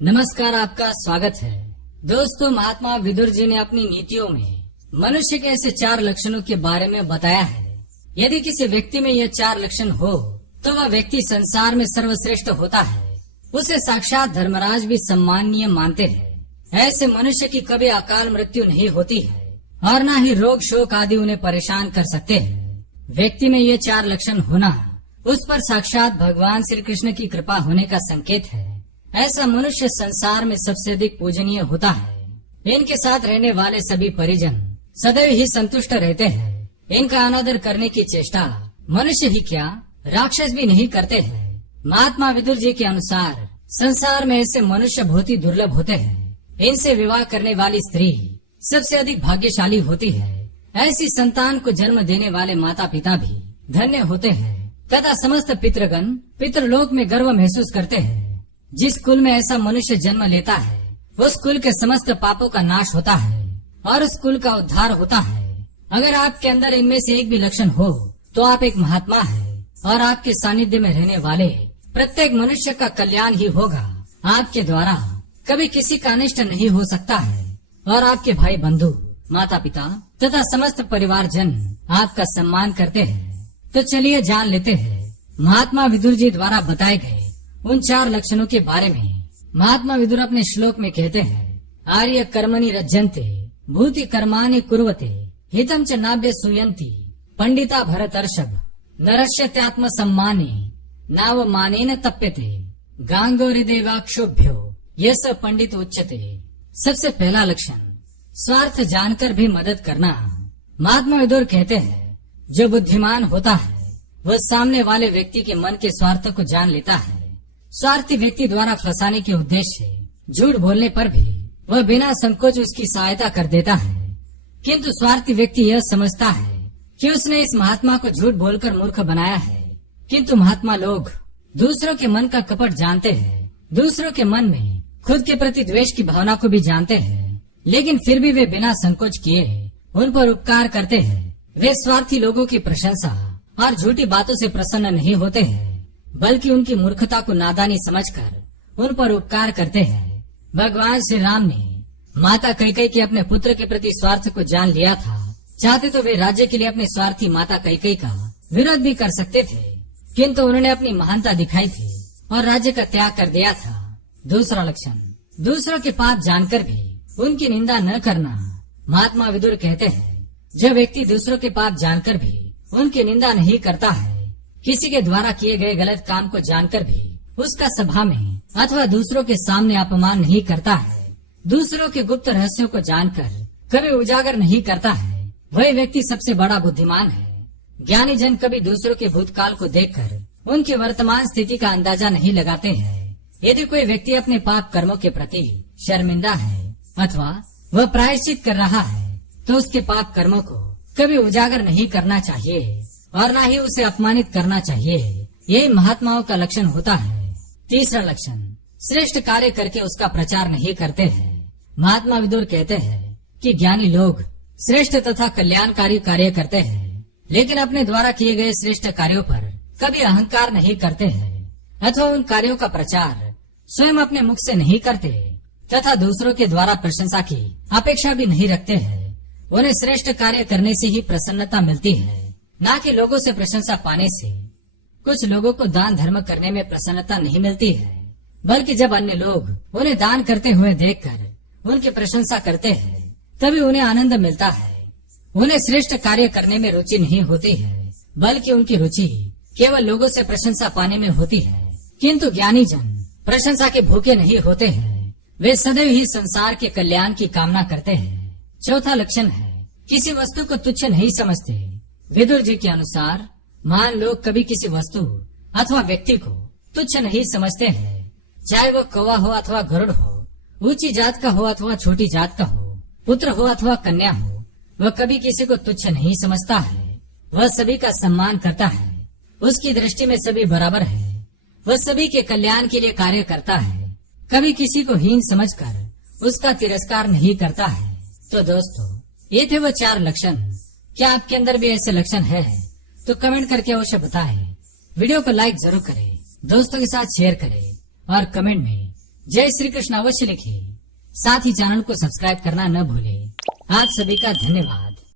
नमस्कार, आपका स्वागत है। दोस्तों, महात्मा विदुर जी ने अपनी नीतियों में मनुष्य के ऐसे 4 लक्षणों के बारे में बताया है। यदि किसी व्यक्ति में यह 4 लक्षण हो तो वह व्यक्ति संसार में सर्वश्रेष्ठ होता है। उसे साक्षात धर्मराज भी सम्माननीय मानते हैं। ऐसे मनुष्य की कभी अकाल मृत्यु नहीं होती है और न ही रोग शोक आदि उन्हें परेशान कर सकते हैं। व्यक्ति में ये 4 लक्षण होना उस पर साक्षात भगवान श्री कृष्ण की कृपा होने का संकेत है। ऐसा मनुष्य संसार में सबसे अधिक पूजनीय होता है। इनके साथ रहने वाले सभी परिजन सदैव ही संतुष्ट रहते हैं। इनका अनादर करने की चेष्टा मनुष्य ही क्या, राक्षस भी नहीं करते हैं। महात्मा विदुर जी के अनुसार संसार में ऐसे मनुष्य बहुत ही दुर्लभ होते हैं। इनसे विवाह करने वाली स्त्री सबसे अधिक भाग्यशाली होती है। ऐसी संतान को जन्म देने वाले माता पिता भी धन्य होते हैं तथा समस्त पितृगण पितृलोक में गर्व महसूस करते हैं। जिस कुल में ऐसा मनुष्य जन्म लेता है उस कुल के समस्त पापों का नाश होता है और उस कुल का उद्धार होता है। अगर आपके अंदर इनमें से एक भी लक्षण हो तो आप एक महात्मा है और आपके सानिध्य में रहने वाले प्रत्येक मनुष्य का कल्याण ही होगा। आपके द्वारा कभी किसी का अनिष्ट नहीं हो सकता है और आपके भाई बंधु, माता पिता तथा समस्त परिवार जन आपका सम्मान करते हैं। तो चलिए जान लेते हैं महात्मा विदुर जी द्वारा बताए गए उन 4 लक्षणों के बारे में। महात्मा विदुर अपने श्लोक में कहते हैं, आर्य कर्मणि रज्जन्ते भूति कर्माणि कुर्वते हितम च नाभ्य सूयन्ति पंडिता भरतर्षभ नरस्यत्यात्म सम्माने नाव मानेन तप्यते गांगोरि देवाक्षोभ्यो यस पंडित उच्यते। सबसे पहला लक्षण, स्वार्थ जानकर भी मदद करना। महात्मा विदुर कहते हैं, जो बुद्धिमान होता है वह सामने वाले व्यक्ति के मन के स्वार्थ को जान लेता है। स्वार्थी व्यक्ति द्वारा फंसाने के उद्देश्य से झूठ बोलने पर भी वह बिना संकोच उसकी सहायता कर देता है। किंतु स्वार्थी व्यक्ति यह समझता है कि उसने इस महात्मा को झूठ बोलकर मूर्ख बनाया है। किंतु महात्मा लोग दूसरों के मन का कपट जानते हैं, दूसरों के मन में खुद के प्रति द्वेष की भावना को भी जानते हैं, लेकिन फिर भी वे बिना संकोच किए उन पर उपकार करते हैं। वे स्वार्थी लोगों की प्रशंसा और झूठी बातों से प्रसन्न नहीं होते हैं, बल्कि उनकी मूर्खता को नादानी समझकर उन पर उपकार करते हैं। भगवान श्री राम ने माता कैकेयी के अपने पुत्र के प्रति स्वार्थ को जान लिया था। चाहते तो वे राज्य के लिए अपने स्वार्थी माता कैकेयी का विरोध भी कर सकते थे, किंतु उन्होंने अपनी महानता दिखाई थी और राज्य का त्याग कर दिया था। दूसरा लक्षण, दूसरों के पाप जानकर भी उनकी निंदा न करना। महात्मा विदुर कहते हैं, जो व्यक्ति दूसरों के पाप जानकर भी उनकी निंदा नहीं करता है, किसी के द्वारा किए गए गलत काम को जानकर भी उसका सभा में अथवा दूसरों के सामने अपमान नहीं करता है, दूसरों के गुप्त रहस्यों को जानकर कभी उजागर नहीं करता है, वही व्यक्ति सबसे बड़ा बुद्धिमान है। ज्ञानी जन कभी दूसरों के भूतकाल को देखकर उनकी वर्तमान स्थिति का अंदाजा नहीं लगाते हैं। यदि कोई व्यक्ति अपने पाप कर्मों के प्रति शर्मिंदा है अथवा वह प्रायश्चित कर रहा है तो उसके पाप कर्मों को कभी उजागर नहीं करना चाहिए और न ही उसे अपमानित करना चाहिए। यही महात्माओं का लक्षण होता है। तीसरा लक्षण, श्रेष्ठ कार्य करके उसका प्रचार नहीं करते हैं। महात्मा विदुर कहते हैं कि ज्ञानी लोग श्रेष्ठ तथा कल्याणकारी कार्य करते हैं, लेकिन अपने द्वारा किए गए श्रेष्ठ कार्यों पर कभी अहंकार नहीं करते हैं अथवा उन कार्यों का प्रचार स्वयं अपने मुख से नहीं करते तथा दूसरों के द्वारा प्रशंसा की अपेक्षा भी नहीं रखते हैं। उन्हें श्रेष्ठ कार्य करने से ही प्रसन्नता मिलती है, न कि लोगों से प्रशंसा पाने से। कुछ लोगों को दान धर्म करने में प्रसन्नता नहीं मिलती है, बल्कि जब अन्य लोग उन्हें दान करते हुए देखकर उनकी प्रशंसा करते हैं तभी उन्हें आनंद मिलता है। उन्हें श्रेष्ठ कार्य करने में रुचि नहीं होती है, बल्कि उनकी रुचि केवल लोगों से प्रशंसा पाने में होती है। किंतु ज्ञानी जन प्रशंसा के भूखे नहीं होते हैं, वे सदैव ही संसार के कल्याण की कामना करते हैं। चौथा लक्षण है, किसी वस्तु को तुच्छ नहीं समझते। विदुर जी के अनुसार महान लोग कभी किसी वस्तु अथवा व्यक्ति को तुच्छ नहीं समझते हैं, चाहे वो कौवा हो अथवा गरुड़ हो, ऊंची जात का हो अथवा छोटी जात का हो, पुत्र हो अथवा कन्या हो, वह कभी किसी को तुच्छ नहीं समझता है। वह सभी का सम्मान करता है, उसकी दृष्टि में सभी बराबर है, वह सभी के कल्याण के लिए कार्य करता है, कभी किसी को हीन समझकर उसका तिरस्कार नहीं करता है। तो दोस्तों, ये थे वो 4 लक्षण। क्या आपके अंदर भी ऐसे लक्षण है तो कमेंट करके अवश्य बताएं। वीडियो को लाइक जरूर करें, दोस्तों के साथ शेयर करें और कमेंट में जय श्री कृष्ण अवश्य लिखें। साथ ही चैनल को सब्सक्राइब करना न भूलें। आप सभी का धन्यवाद।